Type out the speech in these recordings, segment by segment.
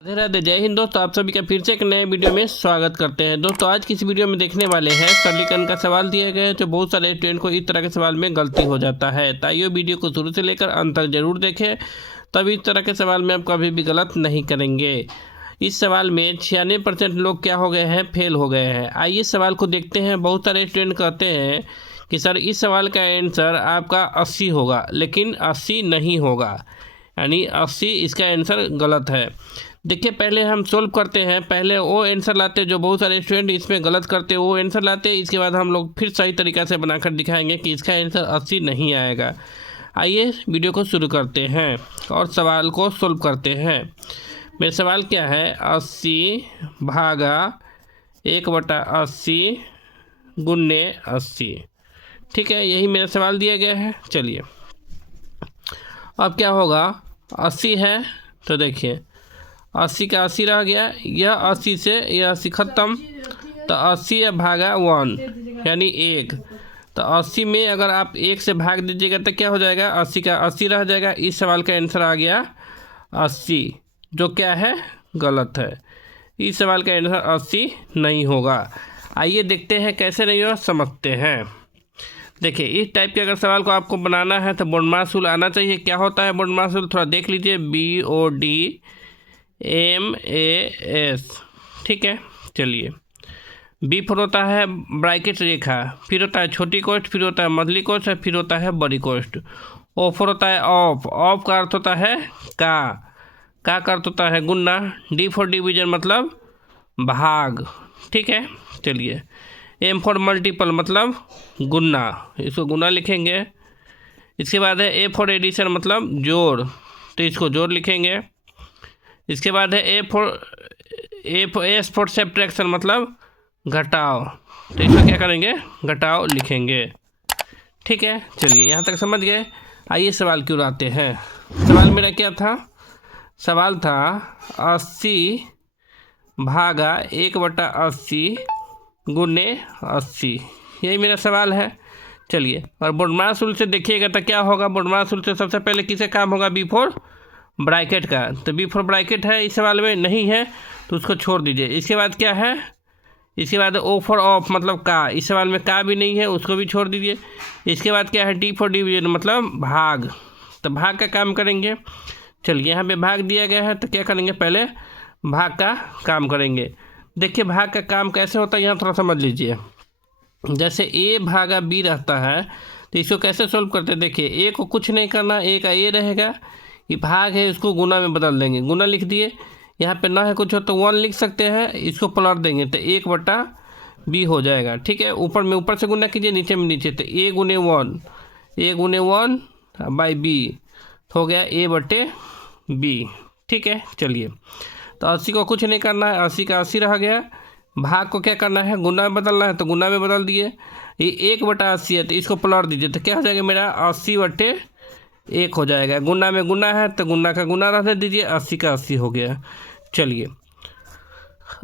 राधे राधे, जय हिंद दोस्तों। आप सभी का फिर से एक नए वीडियो में स्वागत करते हैं। दोस्तों आज की इस वीडियो में देखने वाले हैं सरलीकरण का सवाल दिए गए हैं, जो बहुत सारे स्टूडेंट को इस तरह के सवाल में गलती हो जाता है। ताइए वीडियो को शुरू से लेकर अंत तक जरूर देखें, तब इस तरह के सवाल में आप कभी भी गलत नहीं करेंगे। इस सवाल में 96% लोग क्या हो गए हैं, फेल हो गए हैं। आइए सवाल को देखते हैं। बहुत सारे स्टूडेंट कहते हैं कि सर इस सवाल का आंसर आपका 80 होगा, लेकिन 80 नहीं होगा, यानी 80 इसका आंसर गलत है। देखिए पहले हम सोल्व करते हैं। पहले वो आंसर लाते हैं जो बहुत सारे स्टूडेंट इसमें गलत करते हैं, वो आंसर लाते हैं। इसके बाद हम लोग फिर सही तरीक़ा से बनाकर दिखाएंगे कि इसका आंसर 80 नहीं आएगा। आइए वीडियो को शुरू करते हैं और सवाल को सोल्व करते हैं। मेरा सवाल क्या है, 80 भागा 1/80 गुन्ने 80। ठीक है, यही मेरा सवाल दिया गया है। चलिए अब क्या होगा, 80 है तो देखिए 80 का 80 रह गया, यह 80 से यह 80 ख़त्म, तो 80 भागा 1 यानी 1। तो 80 में अगर आप 1 से भाग दीजिएगा तो क्या हो जाएगा, 80 का 80 रह जाएगा। इस सवाल का आंसर आ गया 80, जो क्या है, गलत है। इस सवाल का आंसर 80 नहीं होगा। आइए देखते हैं कैसे नहीं होगा, समझते हैं। देखिए इस टाइप के अगर सवाल को आपको बनाना है तो बोडमास रूल आना चाहिए। क्या होता है बोडमास रूल, थोड़ा देख लीजिए, BODMAS। ठीक है, चलिए बी पर होता है ब्रैकेट रेखा, फिर होता है छोटी कोष्ठ, फिर होता है मझली कोष्ठ, फिर होता है बड़ी कोष्ठ। ओ पर होता है ऑफ, ऑफ का अर्थ होता है का का अर्थ होता है गुन्ना। डी फॉर डिवीजन मतलब भाग। ठीक है, चलिए एम फॉर मल्टीपल मतलब गुन्ना, इसको गुना लिखेंगे। इसके बाद है ए फॉर एडिशन मतलब जोड़, तो इसको जोड़ लिखेंगे। इसके बाद है एस फॉर सब्ट्रैक्शन मतलब घटाव, तो इसमें क्या करेंगे, घटाव लिखेंगे। ठीक है, चलिए यहाँ तक समझ गए। आइए सवाल क्यों लाते हैं। सवाल मेरा क्या था, सवाल था 80 भागा 1/80 गुने 80, यही मेरा सवाल है। चलिए और बोडमास रूल से देखिएगा तो क्या होगा। बोडमास रूल से सबसे पहले किसे काम होगा, बी फोर ब्रैकेट का, तो बी फोर ब्रैकेट है इस सवाल में, नहीं है तो उसको छोड़ दीजिए। इसके बाद क्या है, इसके बाद ओ फॉर ऑफ मतलब का, इस सवाल में का भी नहीं है, उसको भी छोड़ दीजिए। इसके बाद क्या है, डी फॉर डिवीजन मतलब भाग, तो भाग का काम करेंगे। चलिए यहाँ पे भाग दिया गया है तो क्या करेंगे, पहले भाग का काम करेंगे। देखिए भाग का काम कैसे होता है, यहाँ थोड़ा समझ लीजिए। जैसे ए भागा बी रहता है तो इसको कैसे सोल्व करते हैं। देखिए ए को कुछ नहीं करना, ए का ए रहेगा, ये भाग है इसको गुना में बदल देंगे। गुना लिख दिए, यहाँ पे ना है कुछ हो तो 1 लिख सकते हैं, इसको पलट देंगे तो 1/b हो जाएगा। ठीक है, ऊपर में ऊपर से गुना कीजिए, नीचे में नीचे, तो a गुने 1 बाई b हो गया a/b। ठीक है, चलिए तो 80 को कुछ नहीं करना है, 80 का 80 रह गया। भाग को क्या करना है, गुना में बदलना है, तो गुना में बदल दिए। ये 1/80 है तो इसको पलट दीजिए, तो क्या हो जाएगा मेरा 80/1 हो जाएगा। गुना में गुना है तो गुना का गुना रहने दीजिए, 80 का 80 हो गया। चलिए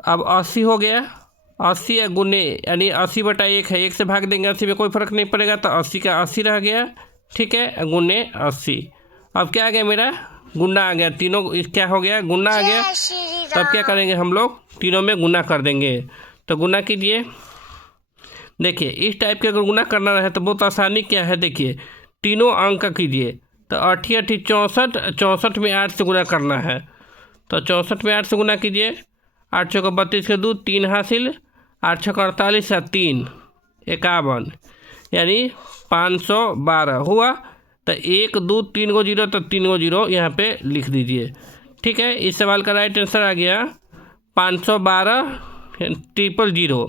अब 80 हो गया, 80 या गुने यानी 80/1 है, 1 से भाग देंगे 80 में कोई फ़र्क नहीं पड़ेगा, तो 80 का 80 रह गया। ठीक है, गुने 80। अब क्या आ गया, मेरा गुना आ गया, तीनों क्या हो गया, गुना आ गया। तब क्या करेंगे हम लोग, तीनों में गुना कर देंगे। तो गुना कीजिए। देखिए इस टाइप के अगर गुना करना रहे तो बहुत आसानी क्या है, देखिए तीनों अंक का कीजिए, तो 8 × 8 64, 64 में 8 से गुना करना है, तो 64 में 8 से गुना कीजिए। 8 × 32 के 2 3 हासिल, 8 × 48 और 3 51, यानी 512 हुआ। तो 1 2 3 गो 0, तो 3 गो 0 यहाँ पे लिख दीजिए। ठीक है, इस सवाल का राइट आंसर आ गया 512 000,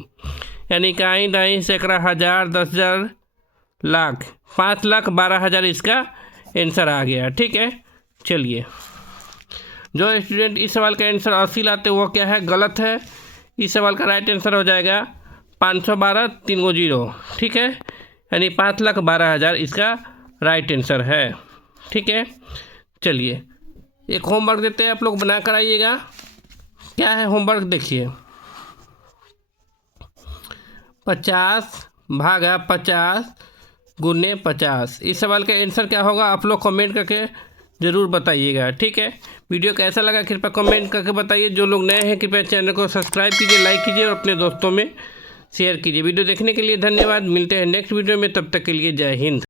यानी काई दाई सैकड़ा हज़ार 10,000 लाख 5,12,000 इसका आंसर आ गया। ठीक है, चलिए जो स्टूडेंट इस सवाल का आंसर 80 लाते वो क्या है, गलत है। इस सवाल का राइट आंसर हो जाएगा 512 3 गो 0। ठीक है, यानी 5,12,000 इसका राइट आंसर है। ठीक है, चलिए एक होमवर्क देते हैं, आप लोग बना कर आइएगा। क्या है होमवर्क, देखिए 50 भागा 50 गुने 50, इस सवाल का आंसर क्या होगा आप लोग कमेंट करके ज़रूर बताइएगा। ठीक है, वीडियो कैसा लगा कृपया कमेंट करके बताइए। जो लोग नए हैं कृपया चैनल को सब्सक्राइब कीजिए, लाइक कीजिए और अपने दोस्तों में शेयर कीजिए। वीडियो देखने के लिए धन्यवाद। मिलते हैं नेक्स्ट वीडियो में, तब तक के लिए जय हिंद।